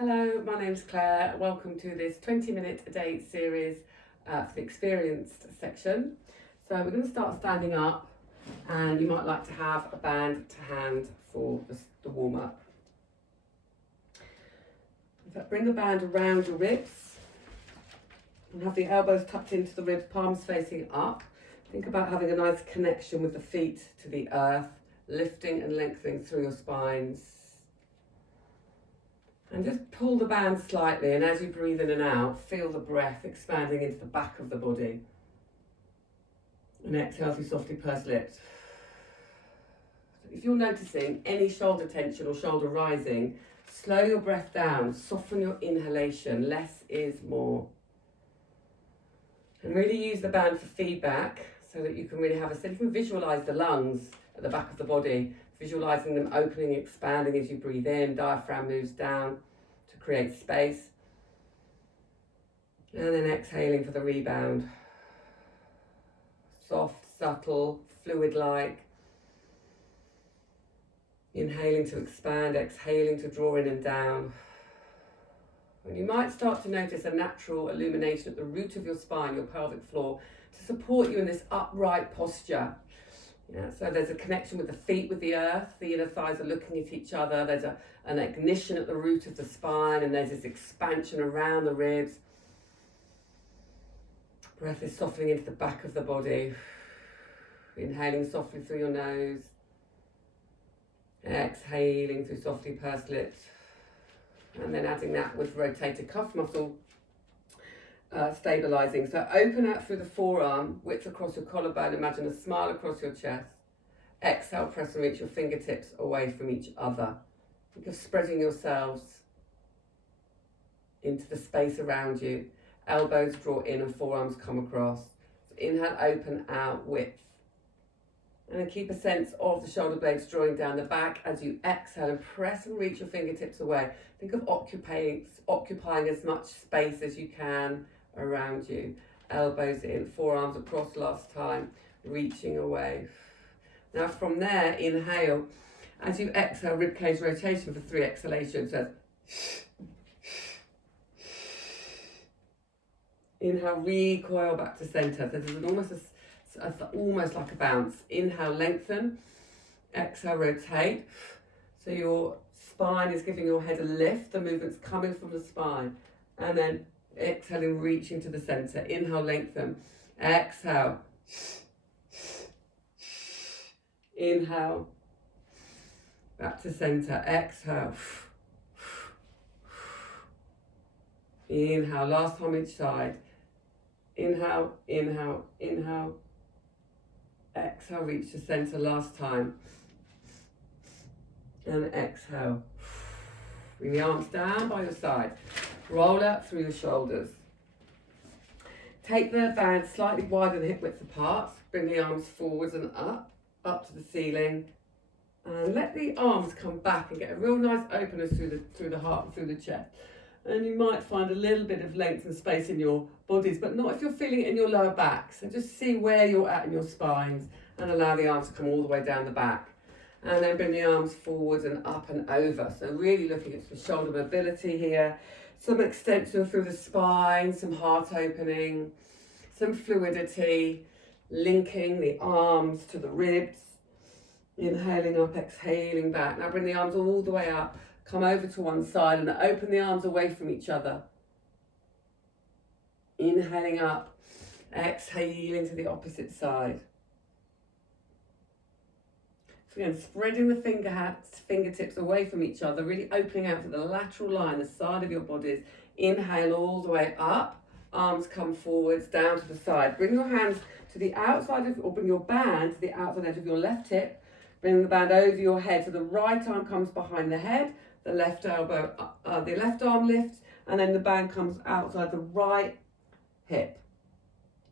Hello, my name's Claire. Welcome to this 20-minute a day series for the experienced section. So we're going to start standing up, and you might like to have a band to hand for the warm-up. Bring the band around your ribs and have the elbows tucked into the ribs, palms facing up. Think about having a nice connection with the feet to the earth, lifting and lengthening through your spines. And just pull the band slightly, and as you breathe in and out, feel the breath expanding into the back of the body. And exhale as you softly purse lips. If you're noticing any shoulder tension or shoulder rising, slow your breath down, soften your inhalation. Less is more. And really use the band for feedback so that you can really have you can visualize the lungs at the back of the body, visualizing them opening, expanding as you breathe in, diaphragm moves down to create space. And then exhaling for the rebound. Soft, subtle, fluid-like. Inhaling to expand, exhaling to draw in and down. And you might start to notice a natural illumination at the root of your spine, your pelvic floor, to support you in this upright posture. Yeah, so there's a connection with the feet, with the earth. The inner thighs are looking at each other. There's an ignition at the root of the spine, and there's this expansion around the ribs. Breath is softening into the back of the body. Inhaling softly through your nose. Exhaling through softly pursed lips. And then adding that with rotated cuff muscle. Stabilizing. So open out through the forearm, width across your collarbone. Imagine a smile across your chest. Exhale, press and reach your fingertips away from each other. Think of spreading yourselves into the space around you. Elbows draw in and forearms come across. So inhale, open out, width. And then keep a sense of the shoulder blades drawing down the back as you exhale and press and reach your fingertips away. Think of occupying as much space as you can around you. Elbows in, forearms across last time, reaching away. Now from there, inhale. As you exhale, ribcage rotation for 3 exhalations. So inhale, recoil back to center. So there's almost like a bounce. Inhale, lengthen. Exhale, rotate. So your spine is giving your head a lift. The movement's coming from the spine. And then exhaling, reaching to the center. Inhale, lengthen. Exhale. Inhale. Back to center. Exhale. Inhale. Last time each side. Inhale, inhale, inhale. Exhale, reach to center last time. And exhale. Bring the arms down by your side. Roll up through your shoulders. Take the band slightly wider than hip width apart. Bring the arms forwards and up to the ceiling. And let the arms come back and get a real nice openness through the heart and through the chest. And you might find a little bit of length and space in your bodies, but not if you're feeling it in your lower back. So just see where you're at in your spines and allow the arms to come all the way down the back. And then bring the arms forwards and up and over. So really looking at some shoulder mobility here, some extension through the spine, some heart opening, some fluidity, linking the arms to the ribs. Inhaling up, exhaling back. Now bring the arms all the way up. Come over to one side and open the arms away from each other. Inhaling up, exhaling to the opposite side. So again, spreading the fingertips away from each other, really opening out to the lateral line, the side of your bodies. Inhale all the way up, arms come forwards, down to the side. Bring your hands to the outside or bring your band to the outside edge of your left hip. Bring the band over your head so the right arm comes behind the head. The left the left arm lifts, and then the band comes outside the right hip.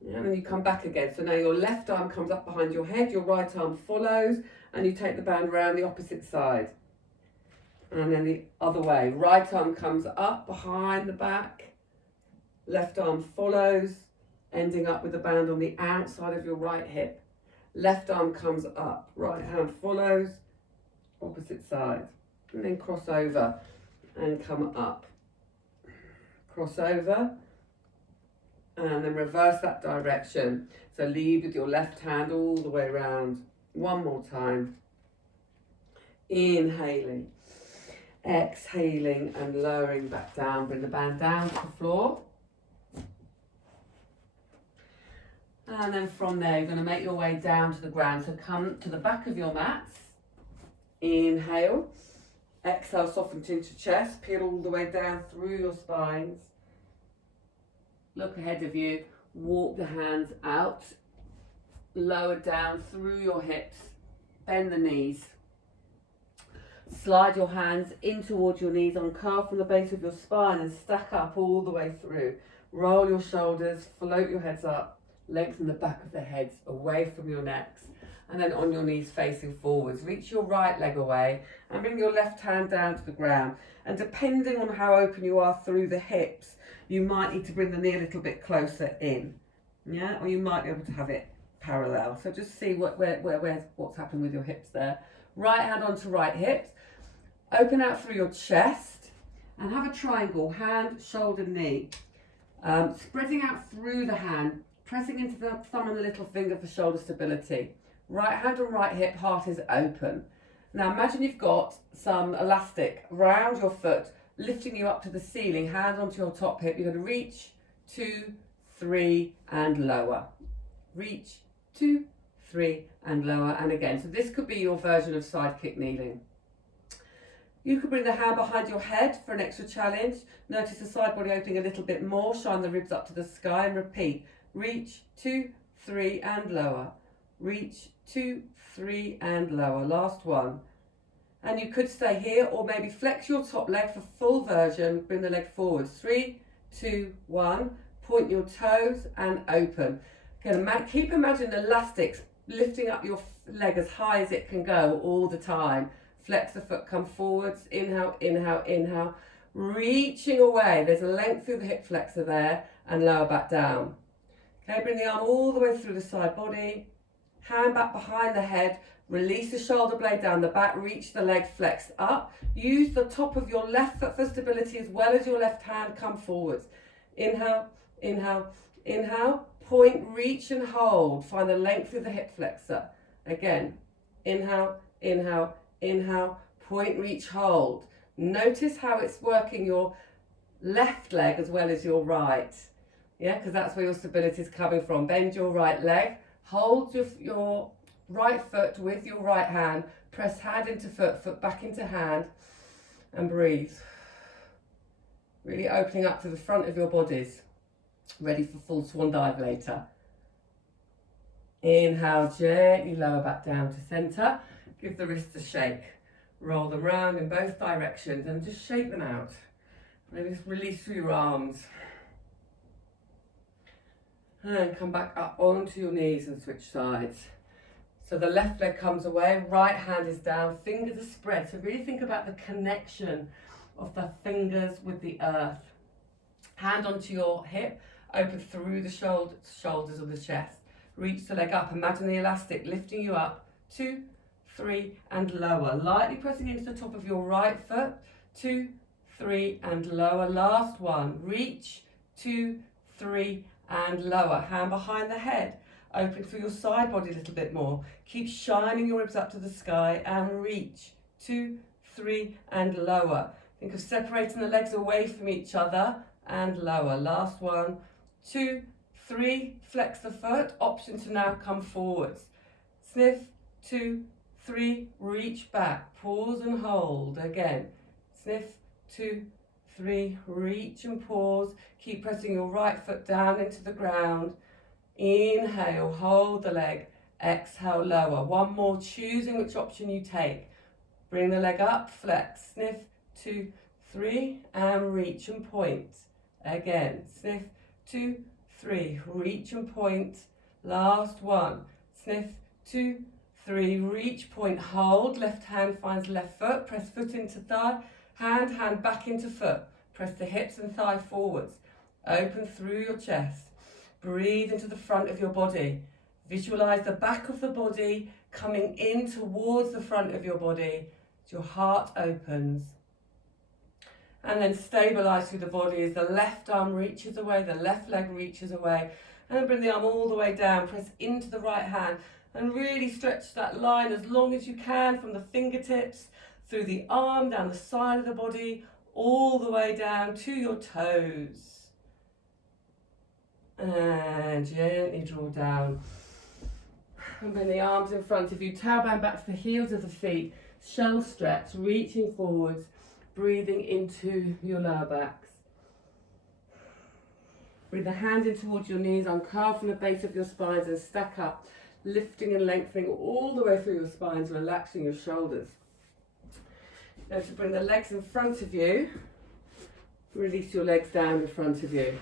And then you come back again. So now your left arm comes up behind your head, your right arm follows, and you take the band around the opposite side. And then the other way. Right arm comes up behind the back, left arm follows, ending up with the band on the outside of your right hip. Left arm comes up, right hand follows, opposite side. And then cross over and come up. cross over, and then reverse that direction. So lead with your left hand all the way around. One more time. Inhaling, exhaling and lowering back down. Bring the band down to the floor. And then from there, you're going to make your way down to the ground. So come to the back of your mats. Inhale. Exhale, soften into chest. Peel all the way down through your spines. Look ahead of you. Walk the hands out. Lower down through your hips. Bend the knees. Slide your hands in towards your knees, uncurl from the base of your spine and stack up all the way through. Roll your shoulders, float your heads up, lengthen the back of the heads away from your necks, and then on your knees facing forwards. Reach your right leg away and bring your left hand down to the ground. And depending on how open you are through the hips, you might need to bring the knee a little bit closer in, yeah, or you might be able to have it parallel. So just see what's happening with your hips there. Right hand onto right hip. Open out through your chest and have a triangle, hand, shoulder, knee. Spreading out through the hand, pressing into the thumb and the little finger for shoulder stability. Right hand on right hip, heart is open. Now imagine you've got some elastic around your foot, lifting you up to the ceiling, hand onto your top hip. You're going to reach, 2, 3 and lower. Reach, 2, 3 and lower, and again. So this could be your version of side kick kneeling. You could bring the hand behind your head for an extra challenge. Notice the side body opening a little bit more. Shine the ribs up to the sky and repeat. Reach, 2, 3 and lower. Reach, 2, 3 and lower. Last one. And you could stay here or maybe flex your top leg for full version. Bring the leg forward. 3, 2, 1. Point your toes and open. Keep imagining elastics lifting up your leg as high as it can go all the time. Flex the foot, come forwards, inhale, inhale, inhale. Reaching away, there's a length through the hip flexor there, and lower back down. Okay, bring the arm all the way through the side body. Hand back behind the head, release the shoulder blade down the back, reach the leg flexed up. Use the top of your left foot for stability as well as your left hand, come forwards. Inhale, inhale, inhale. Point, reach and hold. Find the length through the hip flexor. Again, inhale, inhale, inhale, point, reach, hold. Notice how it's working your left leg as well as your right. Yeah, because that's where your stability is coming from. Bend your right leg, hold your right foot with your right hand, press hand into foot, foot back into hand, and breathe. Really opening up to the front of your bodies. Ready for full swan dive later. Inhale, gently lower back down to centre. Give the wrists a shake. Roll them round in both directions and just shake them out. Maybe just release through your arms. And come back up onto your knees and switch sides. So the left leg comes away, right hand is down, fingers are spread. So really think about the connection of the fingers with the earth. Hand onto your hip, open through the shoulders of the chest. Reach the leg up, imagine the elastic lifting you up. 2, 3 and lower. Lightly pressing into the top of your right foot. 2, 3 and lower. Last one. Reach, 2, 3 and lower. Hand behind the head. Open through your side body a little bit more. Keep shining your ribs up to the sky and reach. 2, 3 and lower. Think of separating the legs away from each other and lower. Last one. 2, 3. Flex the foot. Option to now come forwards. Sniff. 2, 3. Reach back. Pause and hold. Again. Sniff. 2, 3. Reach and pause. Keep pressing your right foot down into the ground. Inhale. Hold the leg. Exhale. Lower. One more. Choosing which option you take. Bring the leg up. Flex. Sniff. 2, 3. And reach and point. Again. Sniff. 2, 3. Reach and point. Last one. Sniff. 2, 3. Reach, point, hold. Left hand finds left foot. Press foot into thigh. Hand back into foot. Press the hips and thigh forwards. Open through your chest. Breathe into the front of your body. Visualize the back of the body coming in towards the front of your body as your heart opens. And then stabilise through the body as the left arm reaches away, the left leg reaches away. And then bring the arm all the way down, press into the right hand. And really stretch that line as long as you can from the fingertips, through the arm, down the side of the body, all the way down to your toes. And gently draw down. And bring the arms in front of you, tailbone back to the heels of the feet, shell stretch, reaching forwards, breathing into your lower backs. Bring the hand in towards your knees, uncurl from the base of your spines and stack up, lifting and lengthening all the way through your spines, relaxing your shoulders. Now to bring the legs in front of you, release your legs down in front of you.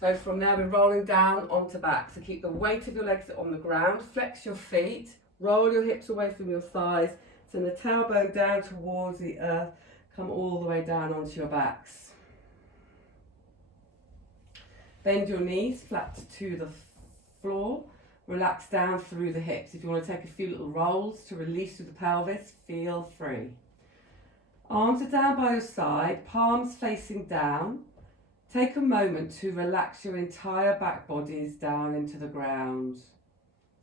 So from there we're rolling down onto back. So keep the weight of your legs on the ground, flex your feet, roll your hips away from your thighs, send the tailbone down towards the earth, come all the way down onto your backs. Bend your knees flat to the floor, relax down through the hips. If you want to take a few little rolls to release through the pelvis, feel free. Arms are down by your side, palms facing down. Take a moment to relax your entire back bodies down into the ground.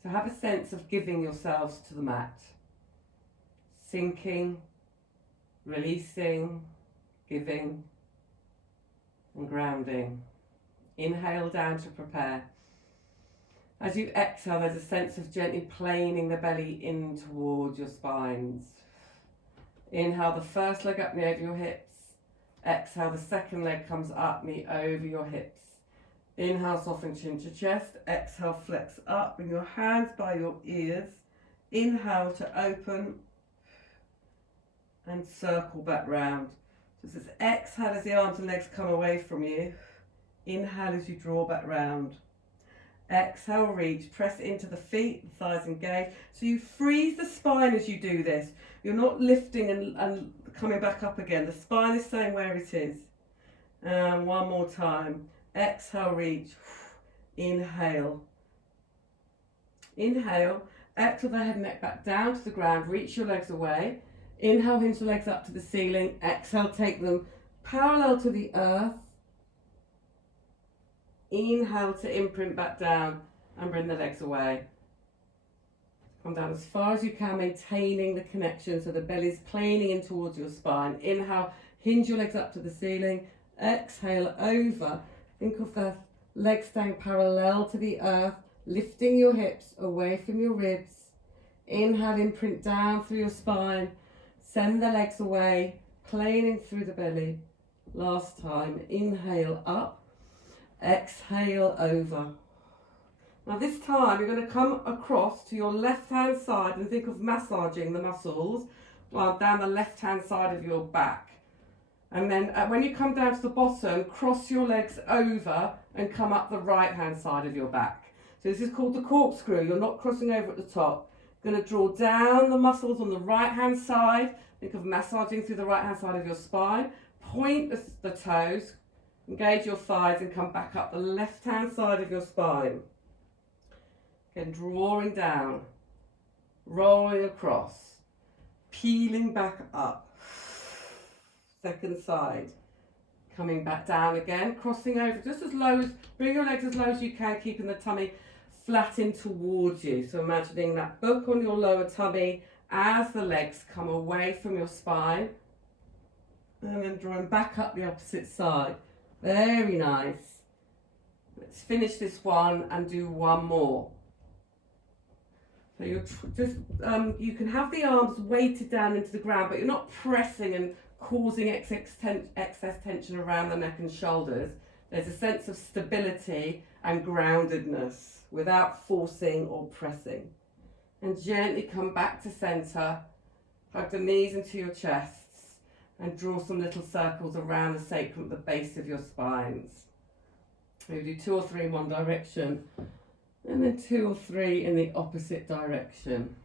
So have a sense of giving yourselves to the mat. Sinking, releasing, giving, and grounding. Inhale down to prepare. As you exhale, there's a sense of gently planing the belly in towards your spines. Inhale the first leg up and over your hips. Exhale, the second leg comes up, knee over your hips. Inhale, soften chin to chest. Exhale, flex up, bring your hands by your ears. Inhale to open and circle back round. So this is exhale as the arms and legs come away from you. Inhale as you draw back round. Exhale, reach, press into the feet, the thighs engage. So you freeze the spine as you do this. You're not lifting and coming back up again. The spine is staying where it is. And one more time. Exhale, reach. Inhale. Inhale. Exhale the head and neck back down to the ground. Reach your legs away. Inhale, hinge the legs up to the ceiling. Exhale, take them parallel to the earth. Inhale to imprint back down and bring the legs away. Come down as far as you can, maintaining the connection so the belly's planing in towards your spine. Inhale, hinge your legs up to the ceiling. Exhale, over. Think of the legs staying parallel to the earth, lifting your hips away from your ribs. Inhale, imprint down through your spine. Send the legs away, planing through the belly. Last time, inhale up. Exhale over. Now this time you're going to come across to your left hand side and think of massaging the muscles while down the left hand side of your back. And then when you come down to the bottom, cross your legs over and come up the right hand side of your back. So this is called the corkscrew. You're not crossing over at the top. You're going to draw down the muscles on the right hand side. Think of massaging through the right hand side of your spine. Point the toes. Engage your thighs and come back up the left-hand side of your spine. Again, drawing down, rolling across, peeling back up. Second side. Coming back down again, crossing over just as low as, bring your legs as low as you can, keeping the tummy flat in towards you. So imagining that book on your lower tummy as the legs come away from your spine. And then drawing back up the opposite side. Very nice. Let's finish this one and do one more. So you're you can have the arms weighted down into the ground, but you're not pressing and causing excess tension around the neck and shoulders. There's a sense of stability and groundedness without forcing or pressing. And gently come back to centre, hug the knees into your chest. And draw some little circles around the sacrum at the base of your spines. We'll do 2 or 3 in one direction, and then 2 or 3 in the opposite direction.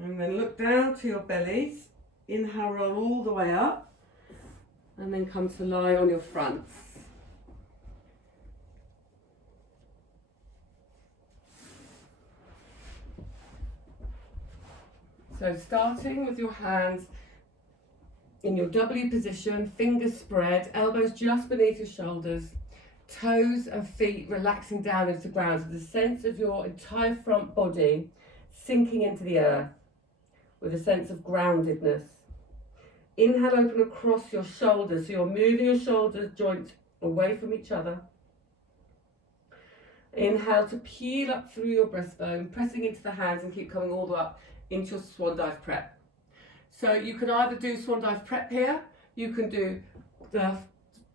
And then look down to your bellies. Inhale, roll all the way up, and then come to lie on your fronts. So starting with your hands in your W position, fingers spread, elbows just beneath your shoulders, toes and feet relaxing down into the ground, so the sense of your entire front body sinking into the earth with a sense of groundedness. Inhale, open across your shoulders, so you're moving your shoulder joints away from each other. Inhale to peel up through your breastbone, pressing into the hands and keep coming all the way up into your Swan Dive prep. So you can either do Swan Dive prep here, you can do the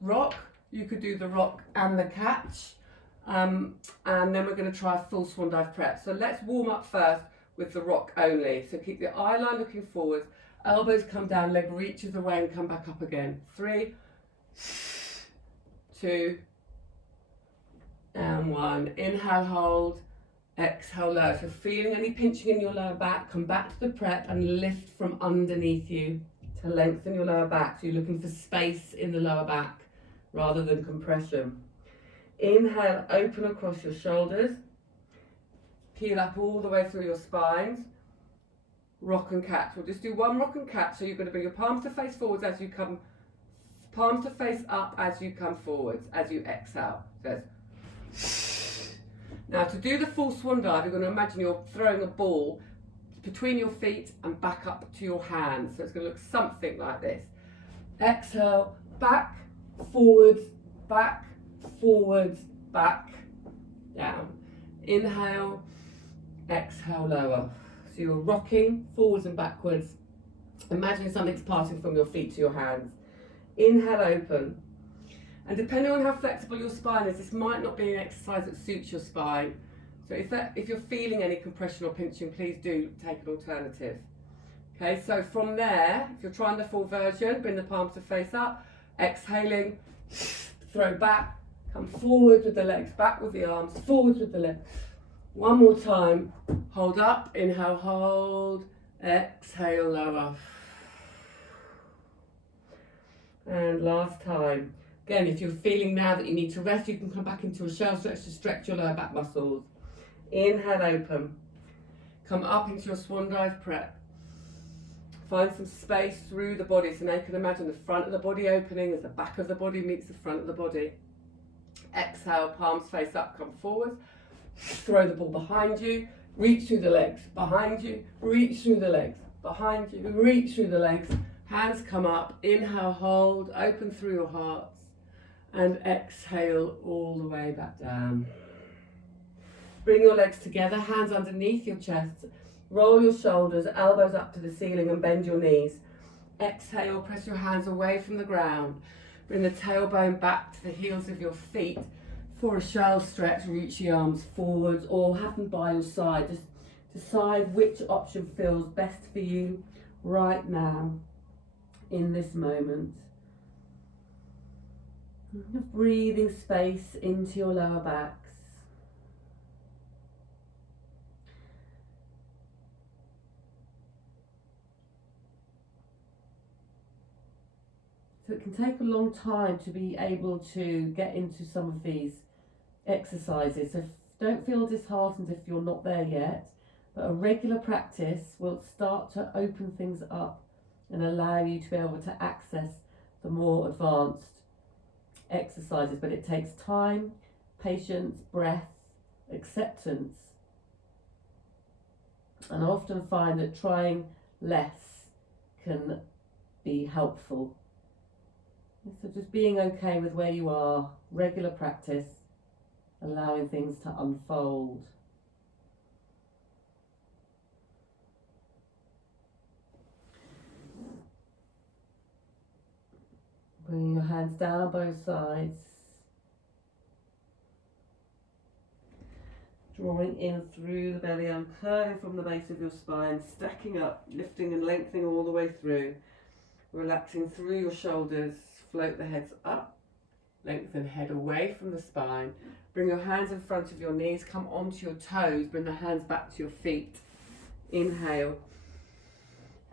rock, you could do the rock and the catch, and then we're going to try a full Swan Dive prep. So let's warm up first with the rock only. So keep the eye line looking forward, elbows come down, leg reaches away and come back up again. 3, 2, and 1. Inhale, hold, exhale, lower. If you're feeling any pinching in your lower back, come back to the prep and lift from underneath you to lengthen your lower back. So you're looking for space in the lower back rather than compression. Inhale, open across your shoulders. Peel up all the way through your spines. Rock and catch. We'll just do one rock and catch. So you're going to bring your palms to face forwards as you come, palms to face up as you come forwards, as you exhale. So now to do the full Swan Dive, you're going to imagine you're throwing a ball between your feet and back up to your hands. So it's going to look something like this. Exhale, back, forwards, back, forwards, back, down. Inhale, exhale, lower. So you're rocking forwards and backwards. Imagine something's passing from your feet to your hands. Inhale, open. And depending on how flexible your spine is, this might not be an exercise that suits your spine. So if you're feeling any compression or pinching, please do take an alternative. Okay, so from there, if you're trying the full version, bring the palms to face up, exhaling, throw back, come forward with the legs, back with the arms, forwards with the legs. One more time, hold up, inhale, hold, exhale, lower. And last time. Again, if you're feeling now that you need to rest, you can come back into a shell stretch to stretch your lower back muscles. Inhale, open. Come up into your Swan Dive prep. Find some space through the body. So now you can imagine the front of the body opening as the back of the body meets the front of the body. Exhale, palms face up, come forward. Throw the ball behind you. Reach through the legs. Behind you. Reach through the legs. Behind you. Reach through the legs. Hands come up. Inhale, hold. Open through your hearts. And exhale all the way back down. Bring your legs together, hands underneath your chest. Roll your shoulders, elbows up to the ceiling and bend your knees. Exhale, press your hands away from the ground. Bring the tailbone back to the heels of your feet. For a shell stretch, reach the arms forwards or have them by your side. Just decide which option feels best for you right now, in this moment. Breathing space into your lower backs. So it can take a long time to be able to get into some of these exercises. So don't feel disheartened if you're not there yet, but a regular practice will start to open things up and allow you to be able to access the more advanced exercises, but it takes time, patience, breath, acceptance. And I often find that trying less can be helpful. So just being okay with where you are, regular practice, allowing things to unfold. Bringing your hands down both sides. Drawing in through the belly, uncurling from the base of your spine, stacking up, lifting and lengthening all the way through. Relaxing through your shoulders, float the heads up, lengthen head away from the spine. Bring your hands in front of your knees, come onto your toes, bring the hands back to your feet. Inhale.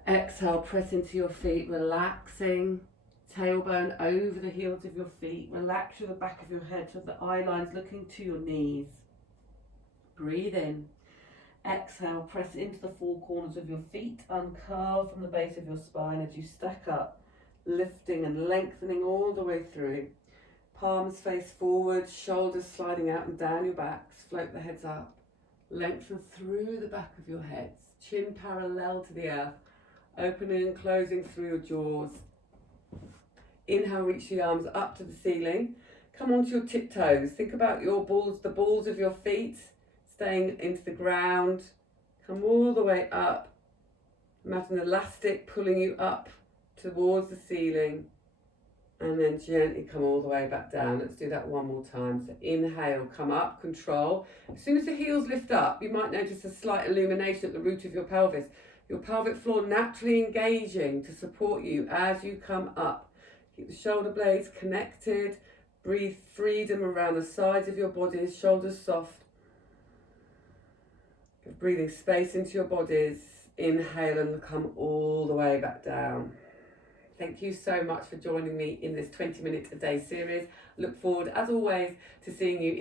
Exhale, press into your feet, relaxing. Tailbone over the heels of your feet. Relax through the back of your head so the eye line's looking to your knees. Breathe in. Exhale, press into the four corners of your feet. Uncurl from the base of your spine as you stack up. lifting and lengthening all the way through. Palms face forward, shoulders sliding out and down your backs. Float the heads up. Lengthen through the back of your heads. Chin parallel to the earth. Opening and closing through your jaws. Inhale, reach the arms up to the ceiling. Come onto your tiptoes. Think about your balls, the balls of your feet staying into the ground. Come all the way up. Imagine an elastic pulling you up towards the ceiling. And then gently come all the way back down. Let's do that one more time. So inhale, come up, control. As soon as the heels lift up, you might notice a slight illumination at the root of your pelvis. Your pelvic floor naturally engaging to support you as you come up. Keep the shoulder blades connected. Breathe freedom around the sides of your bodies, shoulders soft. Breathing space into your bodies. Inhale and come all the way back down. Thank you so much for joining me in this 20 minute a day series. Look forward, as always, to seeing you